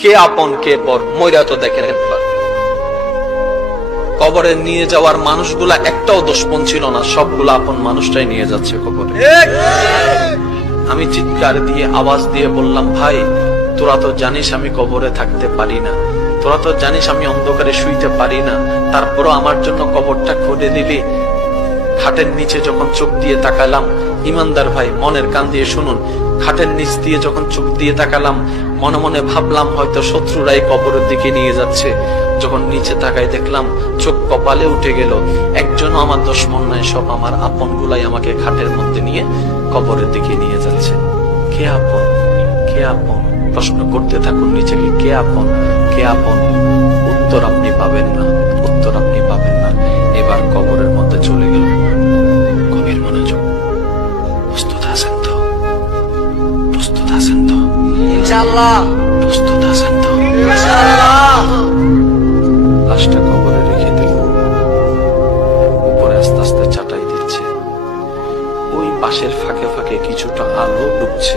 কে আপন কে পর মইরা তো দেখেন একবার। কবরে নিয়ে যাওয়ার মানুষগুলা একটাও দুশমন ছিল না, সবগুলা আপন মানুষটাই নিয়ে যাচ্ছে কবরে। আমি চিৎকার দিয়ে আওয়াজ দিয়ে বললাম, ভাই তোরা তো জানিস আমি কবরে থাকতে পারি না, তোরা তো জানিস আমি অন্ধকারে শুইতে পারি না, তারপরও আমার জন্য কবরটা খুঁড়ে দিলি। খাটের নিচে যখন চোখ দিয়ে তাকালাম, ইমানদার ভাই মনের কান দিয়ে শুনুন, খাটের নিচ দিয়ে যখন চোখ দিয়ে তাকালাম, মনে মনে ভাবলাম হয়তো শত্রুরাই কবরের দিকে নিয়ে যাচ্ছে। যখন নিচে তাকাই দেখলাম চোখ কপালে উঠে গেল, একজনও আমার দুশমন নাই, সব আমার আপন গুলাই আমাকে খাটের মধ্যে নিয়ে কবরের দিকে নিয়ে যাচ্ছে। কে আপন কে আপন প্রশ্ন করতে থাকুন নিজেকে, কে আপন কে আপন। উত্তর আপনি পাবেন না, উত্তর আপনি পাবেন না। এবার কবরের মধ্যে চলে গেল। গভীর মনোযোগ। প্রস্তুত আছেন তো? প্রস্তুত আছেন তো? ইনশাআল্লাহ। প্রস্তুত আছেন তো? ইনশাআল্লাহ। লাশটা কবরে রেখে দিল। উপরে আস্তে আস্তে চাটাই দিচ্ছে, ওই পাশের ফাঁকে ফাঁকে কিছুটা আলো ঢুকছে।